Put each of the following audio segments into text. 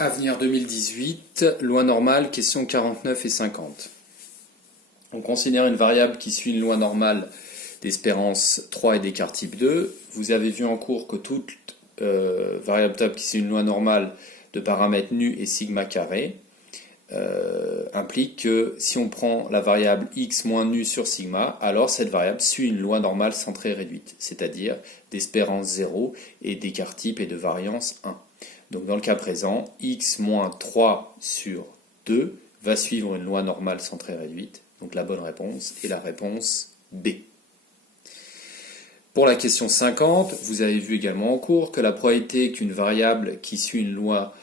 Avenir 2018, loi normale, questions 49 et 50. On considère une variable qui suit une loi normale d'espérance 3 et d'écart type 2. Vous avez vu en cours que toute variable top qui suit une loi normale de paramètres nu et sigma carré implique que si on prend la variable x moins nu sur sigma, alors cette variable suit une loi normale centrée réduite, c'est-à-dire d'espérance 0 et d'écart type et de variance 1. Donc dans le cas présent, x moins 3 sur 2 va suivre une loi normale centrée réduite. Donc la bonne réponse est la réponse B. Pour la question 50, vous avez vu également en cours que la probabilité qu'une variable qui suit une loi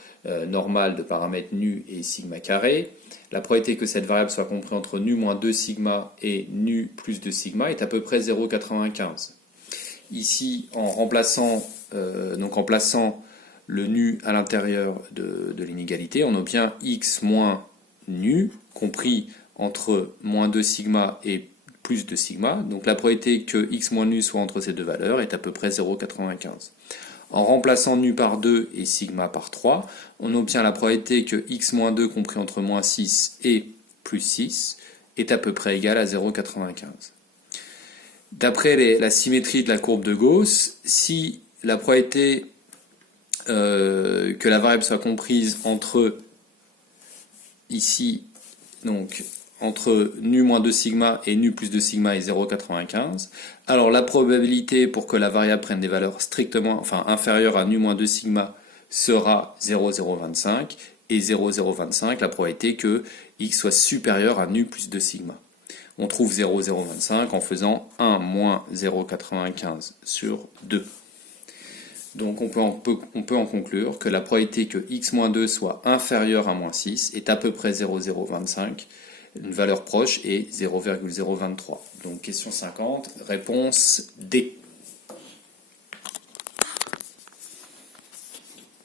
normale de paramètres nu et sigma carré, la probabilité que cette variable soit comprise entre nu moins 2 sigma et nu plus 2 sigma est à peu près 0,95. Ici, en plaçant le nu à l'intérieur de l'inégalité, on obtient x moins nu, compris entre moins 2 sigma et plus 2 sigma. Donc la probabilité que x moins nu soit entre ces deux valeurs est à peu près 0,95. En remplaçant nu par 2 et sigma par 3, on obtient la probabilité que x moins 2 compris entre moins 6 et plus 6 est à peu près égal à 0,95. D'après la symétrie de la courbe de Gauss, si la probabilité que la variable soit comprise entre ici, donc entre nu moins 2 sigma et nu plus 2 sigma est 0,95, alors la probabilité pour que la variable prenne des valeurs strictement, inférieures à nu moins 2 sigma sera 0,025 et 0,025 la probabilité que x soit supérieur à nu plus 2 sigma. On trouve 0,025 en faisant 1 moins 0,95 sur 2. Donc on peut en conclure que la probabilité que x-2 soit inférieur à moins 6 est à peu près 0,025. Une valeur proche est 0,023. Donc question 50, réponse D.